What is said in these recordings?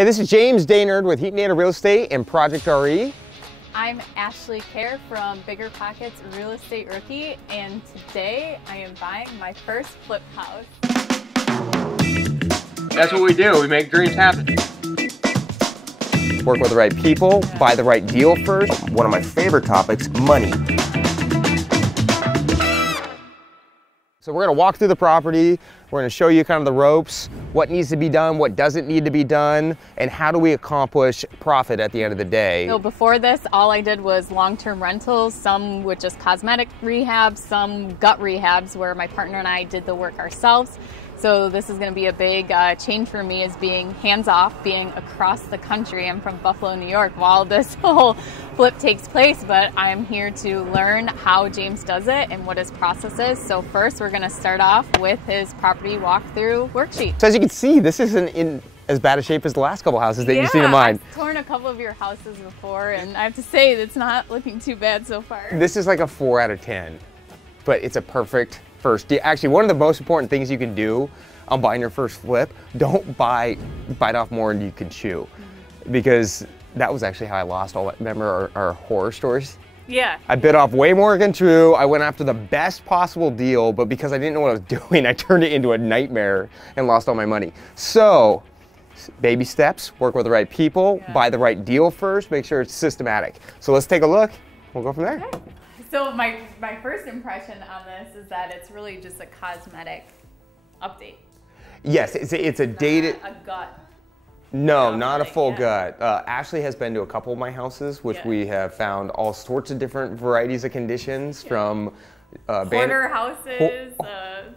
Hey, this is James Dainard with Heaton Real Estate and ProjectRE. I'm Ashley Kehr from BiggerPockets Real Estate Rookie, and today I am buying my first flip house. That's what we do. We make dreams happen. Work with the right people, buy the right deal first. One of my favorite topics, money. So we're gonna walk through the property. We're gonna show you kind of the ropes, what needs to be done, what doesn't need to be done, and how do we accomplish profit at the end of the day. So before this, all I did was long-term rentals, some with just cosmetic rehabs, some gut rehabs where my partner and I did the work ourselves. So this is going to be a big change for me, is being hands-off, being across the country. I'm from Buffalo, New York, while this whole flip takes place, but I'm here to learn how James does it and what his process is. So first, we're going to start off with his property walkthrough worksheet. So as you can see, this isn't in as bad a shape as the last couple houses that you've seen in mine. I've torn a couple of your houses before, and I have to say, it's not looking too bad so far. This is like a 4 out of 10, but it's a perfect first. Actually, one of the most important things you can do on buying your first flip, don't bite off more than you can chew. Because that was actually how I lost all that. Remember our horror stories? Yeah. I bit off way more than true. I went after the best possible deal, but because I didn't know what I was doing, I turned it into a nightmare and lost all my money. So, baby steps, work with the right people, buy the right deal first, make sure it's systematic. So let's take a look. We'll go from there. Okay. So my first impression on this is that it's really just a cosmetic update. Yes, it's a dated. A gut. No, not a full gut. Ashley has been to a couple of my houses, which we have found all sorts of different varieties of conditions, from hoarder houses.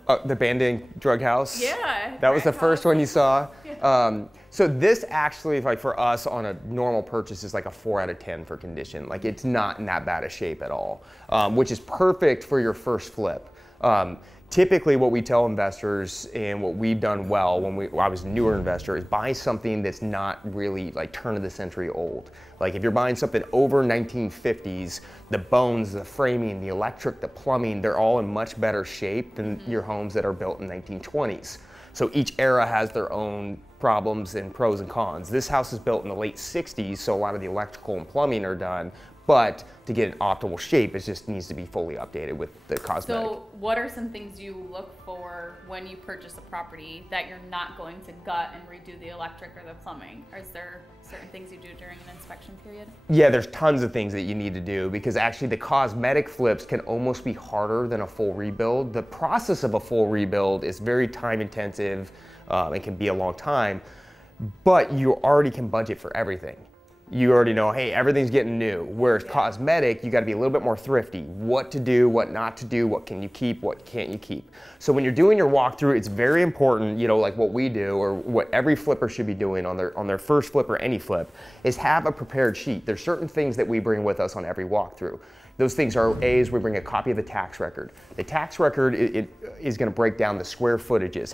The abandoned drug house. Yeah. That was the first one you saw. Yeah. So this actually, like for us on a normal purchase, is like a 4 out of 10 for condition. Like it's not in that bad a shape at all, which is perfect for your first flip. Typically what we tell investors, and what we've done well when I was a newer investor, is buy something that's not really like turn of the century old. Like if you're buying something over 1950s, the bones, the framing, the electric, the plumbing, they're all in much better shape than your homes that are built in 1920s. So each era has their own problems and pros and cons. This house is built in the late 60s, so a lot of the electrical and plumbing are done. But to get an optimal shape, it just needs to be fully updated with the cosmetic. So what are some things you look for when you purchase a property that you're not going to gut and redo the electric or the plumbing? Or is there certain things you do during an inspection period? Yeah, there's tons of things that you need to do, because actually the cosmetic flips can almost be harder than a full rebuild. The process of a full rebuild is very time intensive. It can be a long time, but you already can budget for everything. You already know, hey, everything's getting new. Whereas cosmetic, you got to be a little bit more thrifty. What to do, what not to do, what can you keep, what can't you keep. So when you're doing your walkthrough, it's very important, you know, like what we do, or what every flipper should be doing on their first flip or any flip, is have a prepared sheet. There's certain things that we bring with us on every walkthrough. Those things are, A, is we bring a copy of the tax record. The tax record it is going to break down the square footages,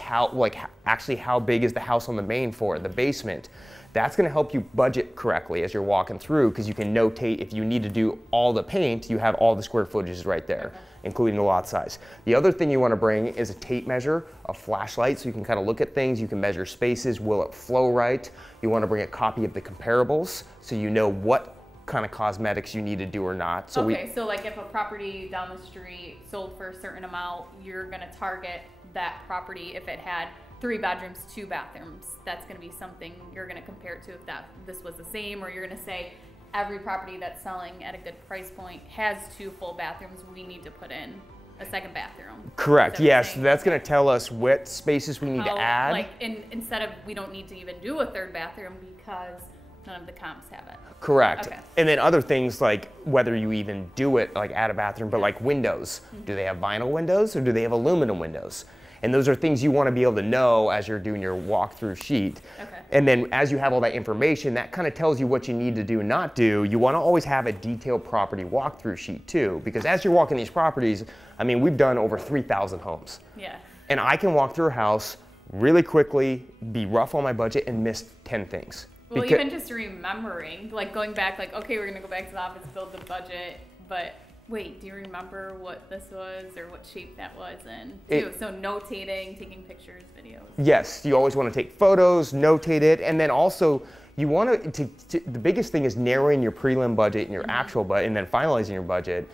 actually how big is the house on the main floor, the basement. That's going to help you budget correctly as you're walking through, because you can notate if you need to do all the paint, you have all the square footages right there, including the lot size. The other thing you want to bring is a tape measure, a flashlight, so you can kind of look at things. You can measure spaces. Will it flow right? You want to bring a copy of the comparables, so you know what kind of cosmetics you need to do or not. So so like if a property down the street sold for a certain amount, you're going to target that property if it had 3 bedrooms, 2 bathrooms. That's going to be something you're going to compare it to if this was the same, or you're going to say every property that's selling at a good price point has 2 full bathrooms. We need to put in a second bathroom. Correct. Yes, that's going to tell us what spaces we need to add. Like instead of, we don't need to even do a 3rd bathroom because none of the comps have it. Correct. Okay. And then other things like whether you even do it, like add a bathroom, but like windows. Do they have vinyl windows or do they have aluminum windows? And those are things you want to be able to know as you're doing your walkthrough sheet. Okay. And then as you have all that information, that kind of tells you what you need to do and not do. You want to always have a detailed property walkthrough sheet too, because as you're walking these properties, I mean, we've done over 3,000 homes. Yeah. And I can walk through a house really quickly, be rough on my budget, and miss 10 things. Well, even just remembering, like going back, like, okay, we're going to go back to the office, build the budget, but Wait, do you remember what this was or what shape that was in? So notating, taking pictures, videos. Yes, you always want to take photos, notate it, and then also you want to the biggest thing is narrowing your prelim budget and your actual budget, and then finalizing your budget.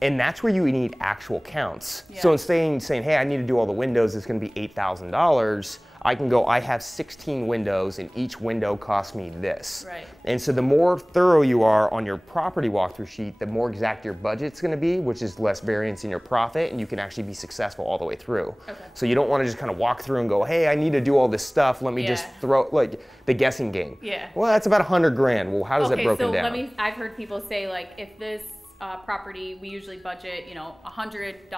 And that's where you need actual counts. Yeah. So instead of saying, hey, I need to do all the windows, it's going to be $8,000, I can go, I have 16 windows and each window costs me this. Right. And so the more thorough you are on your property walkthrough sheet, the more exact your budget's going to be, which is less variance in your profit, and you can actually be successful all the way through. Okay. So you don't want to just kind of walk through and go, hey, I need to do all this stuff, let me just throw, like the guessing game. Yeah. Well, that's about 100 grand. Well, how does that broken down? Okay, so I've heard people say, like, if this property, we usually budget, you know, $100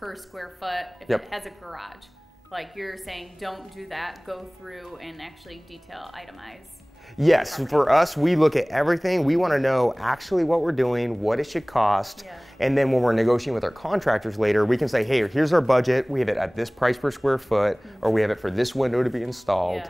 per square foot if it has a garage. Like you're saying, don't do that. Go through and actually detail, itemize. Yes, for us, we look at everything. We want to know actually what we're doing, what it should cost, and then when we're negotiating with our contractors later, we can say, hey, here's our budget. We have it at this price per square foot, or we have it for this window to be installed,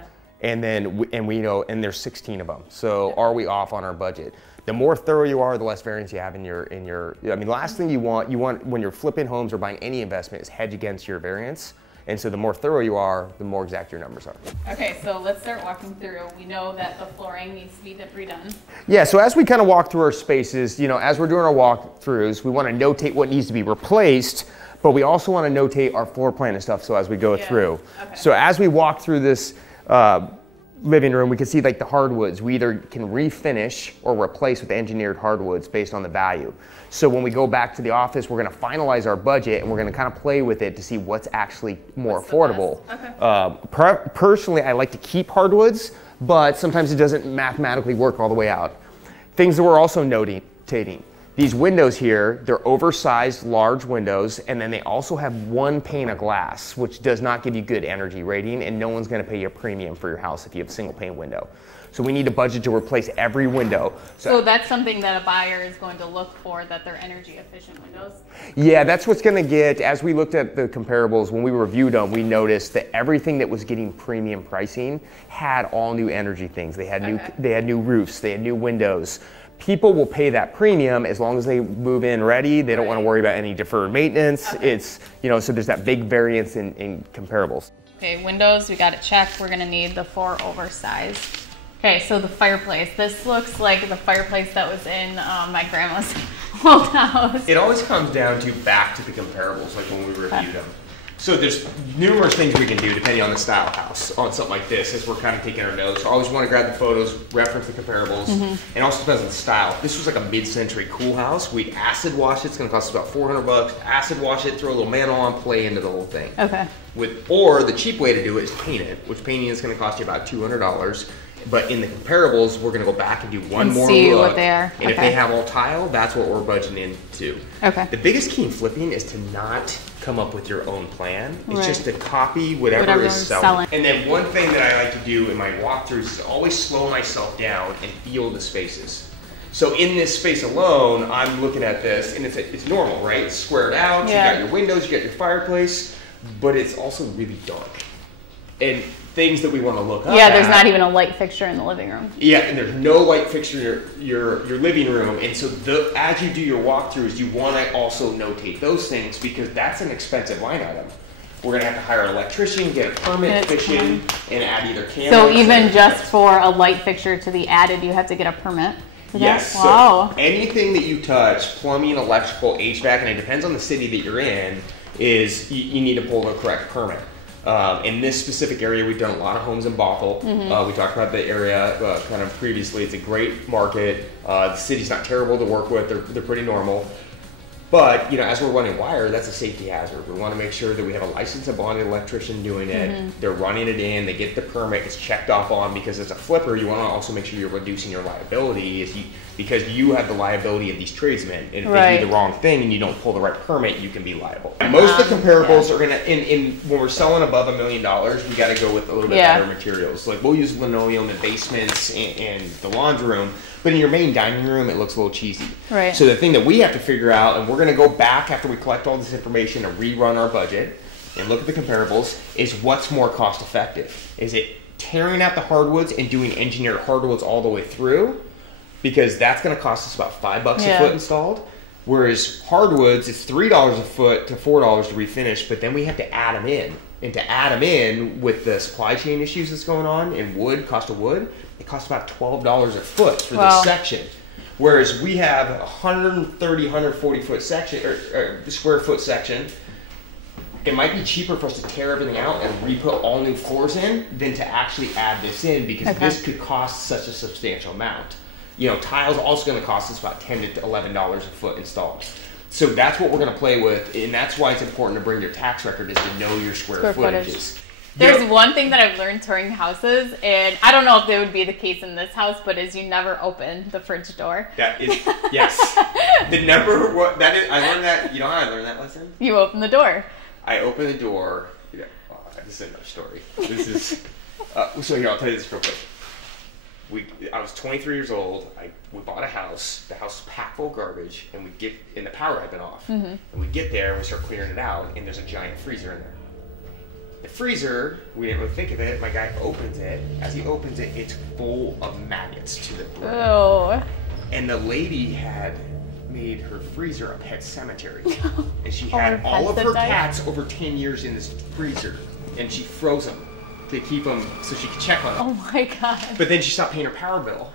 and then we know, and there's 16 of them. So are we off on our budget? The more thorough you are, the less variance you have in your. I mean, last thing you want when you're flipping homes or buying any investment is hedge against your variance. And so the more thorough you are, the more exact your numbers are. Okay, so let's start walking through. We know that the flooring needs to be redone. Yeah, so as we kind of walk through our spaces, you know, as we're doing our walkthroughs, we want to notate what needs to be replaced, but we also want to notate our floor plan and stuff so as we go through. Okay. So as we walk through this living room, we can see like the hardwoods. We either can refinish or replace with engineered hardwoods based on the value. So when we go back to the office, we're going to finalize our budget and we're going to kind of play with it to see what's actually more affordable. Okay. Personally, I like to keep hardwoods, but sometimes it doesn't mathematically work all the way out. Things that we're also notating. These windows here, they're oversized, large windows, and then they also have one pane of glass, which does not give you good energy rating, and no one's gonna pay you a premium for your house if you have a single pane window. So we need a budget to replace every window. So that's something that a buyer is going to look for, that they're energy efficient windows? Yeah, that's what's gonna get, as we looked at the comparables, when we reviewed them, we noticed that everything that was getting premium pricing had all new energy things. They had new roofs, they had new windows. People will pay that premium as long as they move in ready. They don't want to worry about any deferred maintenance. It's, you know, so there's that big variance in comparables. Okay, windows, we got it checked. We're gonna need the 4 oversized. Okay, so the fireplace. This looks like the fireplace that was in my grandma's old house. It always comes down to back to the comparables, like when we reviewed them. So there's numerous things we can do depending on the style house on something like this as we're kind of taking our notes. So I always want to grab the photos, reference the comparables, and also depends on the style. This was like a mid-century cool house. We acid wash it. It's going to cost us about $400. Acid wash it, throw a little mantle on, play into the whole thing. Okay. Or the cheap way to do it is paint it, which painting is going to cost you about $200. But in the comparables, we're going to go back and do one more see look. What they are. And if they have all tile, that's what we're budgeting into. Okay. The biggest key in flipping is to not come up with your own plan. It's just to copy whatever is selling. And then one thing that I like to do in my walkthroughs is always slow myself down and feel the spaces. So in this space alone, I'm looking at this, and it's normal, right? It's squared out, you got your windows, you got your fireplace, but it's also really dark. And things that we want to look up there's not even a light fixture in the living room. Yeah, and there's no light fixture in your living room. And so as you do your walkthroughs, you want to also notate those things because that's an expensive line item. We're going to have to hire an electrician, get a permit, fish in, and add either cameras. So even just for a light fixture to be added, you have to get a permit? Yes. Wow. So anything that you touch, plumbing, electrical, HVAC, and it depends on the city that you're in, is you need to pull the correct permit. In this specific area, we've done a lot of homes in Bothell. We talked about the area kind of previously. It's a great market. The city's not terrible to work with. They're pretty normal. But, you know, as we're running wire, that's a safety hazard. We want to make sure that we have a licensed and bonded electrician doing it. They're running it in. They get the permit. It's checked off on because as a flipper, you want to also make sure you're reducing your liability because you have the liability of these tradesmen. And if they do the wrong thing and you don't pull the right permit, you can be liable. Most of the comparables are going to, when we're selling above $1 million, we got to go with a little bit better materials. Like we'll use linoleum in basements and the laundry room. But in your main dining room, it looks a little cheesy. Right. So the thing that we have to figure out, and we're going to go back after we collect all this information and rerun our budget and look at the comparables, is what's more cost effective? Is it tearing out the hardwoods and doing engineered hardwoods all the way through? Because that's going to cost us about $5 a foot installed. Whereas hardwoods, it's $3 a foot to $4 to refinish, but then we have to add them in. And to add them in with the supply chain issues that's going on, and wood, cost of wood, it costs about $12 a foot for this section. Whereas we have a 130, 140 foot section, or square foot section. It might be cheaper for us to tear everything out and re-put all new floors in than to actually add this in, because this could cost such a substantial amount. You know, tile's also going to cost us about $10 to $11 a foot installed. So that's what we're going to play with, and that's why it's important to bring your tax record, is to know your square footages. There's one thing that I've learned touring houses, and I don't know if it would be the case in this house, but is you never open the fridge door. That is, yes. The number one, that is, I learned that, you know how I learned that lesson? You open the door. I open the door. Yeah, this is another story. This is so here. I'll tell you this real quick. I was 23 years old. We bought a house. The house was packed full of garbage, and the power had been off. And we get there and we start clearing it out, and there's a giant freezer in there. The freezer, we didn't really think of it. My guy opens it. As he opens it, it's full of maggots to the brim. Oh. And the lady had made her freezer a pet cemetery. And she had all of her cats over 10 years in this freezer, and she froze them to keep them so she could check on them. Oh my God. But then she stopped paying her power bill.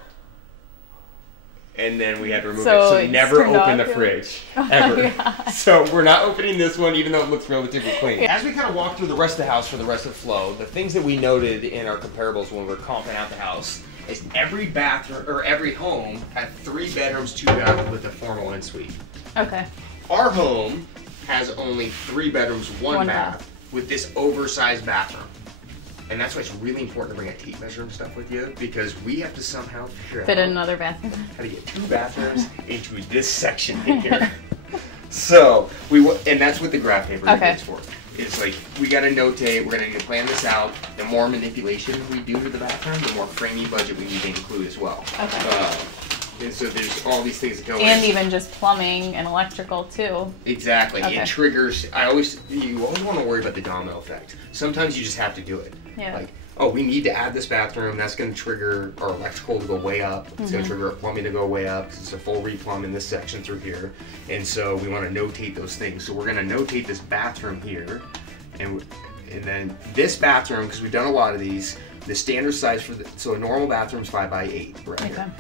And then we had to remove it. So never open the fridge. Ever. So we're not opening this one, even though it looks relatively clean. As we kind of walk through the rest of the house for the rest of the flow, the things that we noted in our comparables when we're comping out the house is every bathroom, or every home, had 3 bedrooms, 2 baths with a formal ensuite. Okay. Our home has only 3 bedrooms, 1 bath with this oversized bathroom. And that's why it's really important to bring a tape measure and stuff with you, because we have to somehow figure fit out another bathroom. How to get 2 bathrooms into this section in here. So and that's what the graph paper is for. It's like, we got to notate, we're going to plan this out. The more manipulation we do to the bathroom, the more framing budget we need to include as well. Okay. And so there's all these things that go in. And even just plumbing and electrical too. Exactly. It triggers, you always want to worry about the domino effect. Sometimes you just have to do it. Yeah. Like, oh, we need to add this bathroom. That's going to trigger our electrical to go way up. It's going to trigger our plumbing to go way up, because it's a full replumb in this section through here. And so we want to notate those things. So we're going to notate this bathroom here. And then this bathroom, because we've done a lot of these, the standard size so a normal bathroom is 5 by 8 right here.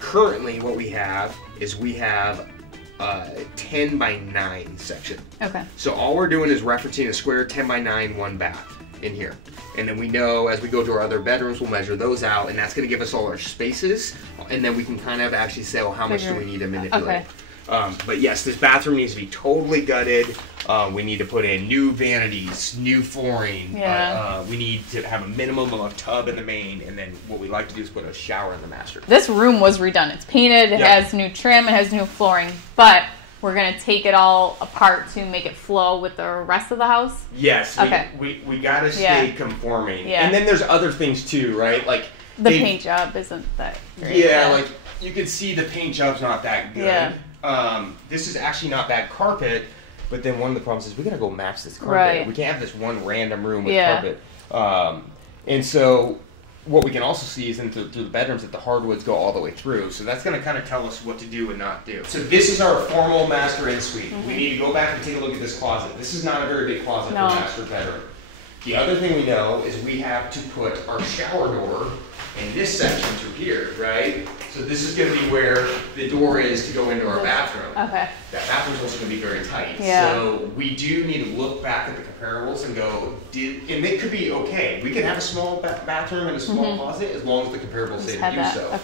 Currently, what we have is a 10 by 9 section. Okay. So all we're doing is referencing a square 10 by 9, 1 bath in here. And then we know, as we go to our other bedrooms, we'll measure those out, and that's going to give us all our spaces, and then we can kind of actually say, well, how much do we need to manipulate? But yes, this bathroom needs to be totally gutted. We need to put in new vanities, new flooring. We need to have a minimum of a tub in the main, and then what we like to do is put a shower in the master. This room was redone. It's painted, it has new trim, it has new flooring, but we're going to take it all apart to make it flow with the rest of the house? Yes. We got to stay conforming. And then there's other things too, right? Like the paint job isn't that great. Like you can see the paint job's not that good. This is actually not bad carpet, but then one of the problems is we got to go match this carpet. We can't have this one random room with carpet. And so what we can also see is through the bedrooms that the hardwoods go all the way through. So that's going to kind of tell us what to do and not do. So this is our formal master ensuite. We need to go back and take a look at this closet. This is not a very big closet for a master bedroom. The other thing we know is we have to put our shower door in this section through here, right? So this is going to be where the door is to go into our bathroom. Okay. That bathroom's also going to be very tight. So we do need to look back at the comparables and go, and it could be okay. We can have a small bathroom and a small closet as long as the comparables say to do so.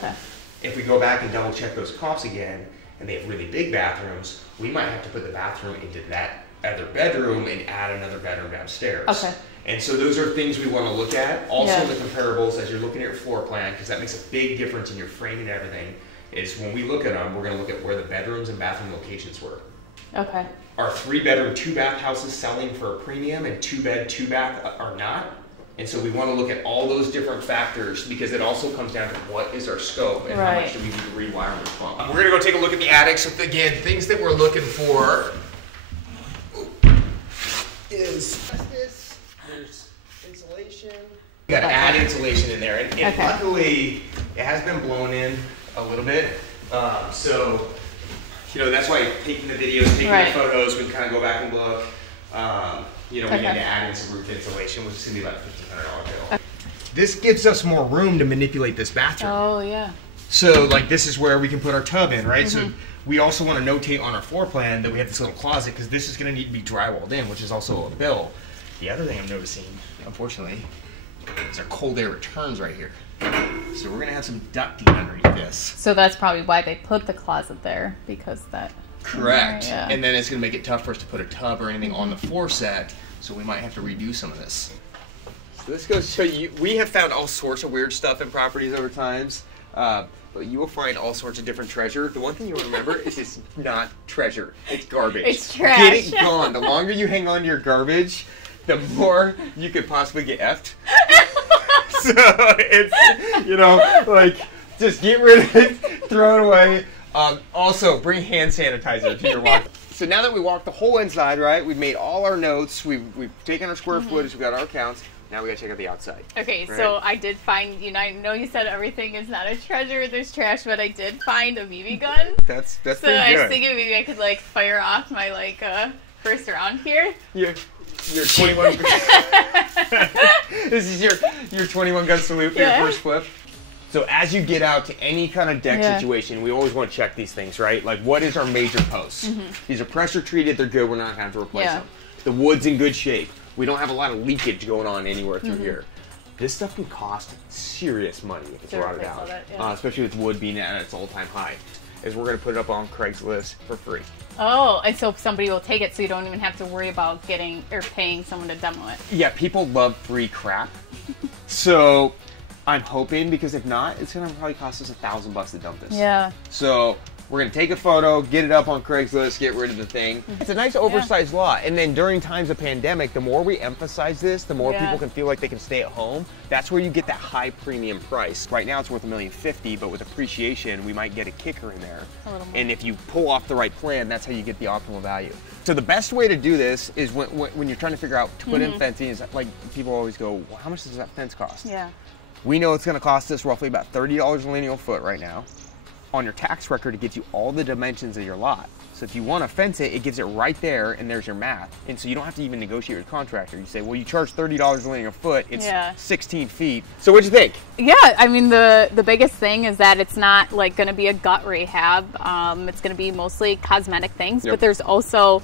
If we go back and double check those comps again, and they have really big bathrooms, we might have to put the bathroom into that other bedroom and add another bedroom downstairs. Okay. And so those are things we want to look at. Also the comparables as you're looking at your floor plan, because that makes a big difference in your framing and everything, is when we look at them, we're going to look at where the bedrooms and bathroom locations were. Okay. Are 3 bedroom, 2 bath houses selling for a premium, and 2 bed, 2 bath are not? And so we want to look at all those different factors, because it also comes down to what is our scope and how much do we need to rewire the pump. We're going to go take a look at the attic. So again, things that we're looking for is this. There's insulation. We got to add insulation in there, and luckily it has been blown in a little bit. So You know, that's why taking the videos, taking the photos, we can kind of go back and look. You know, we had to add in some roof insulation, which is going to be about $1,500 bill. This gives us more room to manipulate this bathroom. Oh, yeah. So, like, this is where we can put our tub in, right? So we also want to notate on our floor plan that we have this little closet because this is going to need to be drywalled in, which is also a bill. The other thing I'm noticing, unfortunately, is our cold air returns right here. So we're going to have some ducting underneath this. So that's probably why they put the closet there, because that... Correct. Yeah. And then it's going to make it tough for us to put a tub or anything on the floor set, so we might have to redo some of this. So this goes to show you, we have found all sorts of weird stuff in properties over times, but you will find all sorts of different treasure. The one thing you want to remember is it's not treasure, it's garbage. It's trash. Get it gone. The longer you hang on to your garbage, the more you could possibly get effed. So it's, you know, like, just get rid of it, throw it away. Also, bring hand sanitizer if you're walking. So now that we walked the whole inside, right, we've made all our notes, we've taken our square footage, we've got our accounts, now we gotta check out the outside. Okay, right? So I did find, you know, I know you said everything is not a treasure, there's trash, but I did find a BB gun. That's so pretty good. I was thinking maybe I could, like, fire off my, like, first round here. Your 21 This is your 21 gun salute for your first flip. So as you get out to any kind of deck situation, we always want to check these things, right? Like, what is our major posts? These are pressure treated, they're good, we're not going to have to replace them. The wood's in good shape. We don't have a lot of leakage going on anywhere through here. This stuff can cost serious money if it's rotted out, especially with wood being at its all-time high. Is we're going to put it up on Craigslist for free. Oh, and so somebody will take it so you don't even have to worry about getting or paying someone to demo it. Yeah, people love free crap. So I'm hoping, because if not, it's going to probably cost us $1,000 to dump this. Yeah. So we're going to take a photo, get it up on Craigslist, get rid of the thing. It's a nice oversized lot. And then during times of pandemic, the more we emphasize this, the more people can feel like they can stay at home. That's where you get that high premium price. Right now it's worth $1,050,000, but with appreciation, we might get a kicker in there. A little more. And if you pull off the right plan, that's how you get the optimal value. So the best way to do this is when you're trying to figure out to put in fencing, is like people always go, well, how much does that fence cost? Yeah. We know it's going to cost us roughly about $30 a lineal foot right now. On your tax record, it gives you all the dimensions of your lot. So if you want to fence it, it gives it right there, and there's your math. And so you don't have to even negotiate with a contractor. You say, well, you charge $30 a linear foot. It's 16 feet. So what'd you think? Yeah, I mean, the biggest thing is that it's not like going to be a gut rehab. It's going to be mostly cosmetic things, but there's also,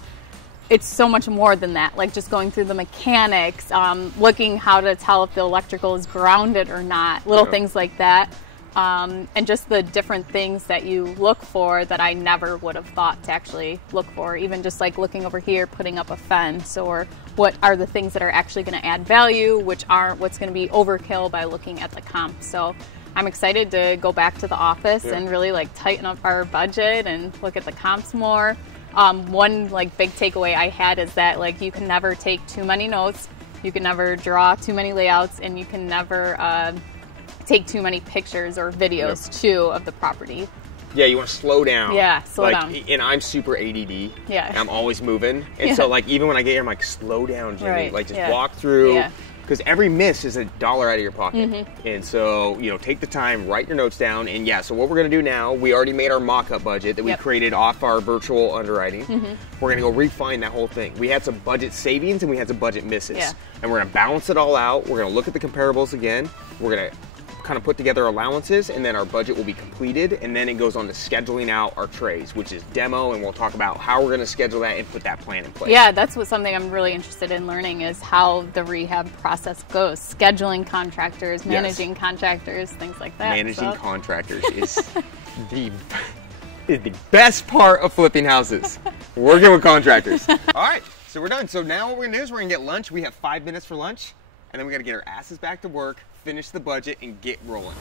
it's so much more than that. Like just going through the mechanics, looking how to tell if the electrical is grounded or not, little things like that. And just the different things that you look for that I never would have thought to actually look for. Even just like looking over here, putting up a fence, or what are the things that are actually going to add value, which aren't what's going to be overkill by looking at the comp. So I'm excited to go back to the office and really like tighten up our budget and look at the comps more. One like big takeaway I had is that like you can never take too many notes, you can never draw too many layouts, and you can never take too many pictures or videos too of the property. Yeah, you want to slow down. Yeah, slow down. And I'm super ADD. Yeah. And I'm always moving. And so like even when I get here, I'm like, slow down, Jimmy. Like just walk through. Yeah. Because every miss is $1 out of your pocket. And so, you know, take the time, write your notes down. And yeah, so what we're going to do now, we already made our mock-up budget that we created off our virtual underwriting. We're going to go refine that whole thing. We had some budget savings and we had some budget misses. And we're going to balance it all out. We're going to look at the comparables again. We're going to kind of put together allowances, and then our budget will be completed, and then it goes on to scheduling out our trays, which is demo, and we'll talk about how we're going to schedule that and put that plan in place. Yeah, that's something I'm really interested in learning, is how the rehab process goes. Scheduling contractors, managing contractors, things like that. Managing contractors is the best part of flipping houses. Working with contractors. All right, so we're done. So now what we're going to do is we're going to get lunch. We have 5 minutes for lunch, and then we got to get our asses back to work, finish the budget, and get rolling.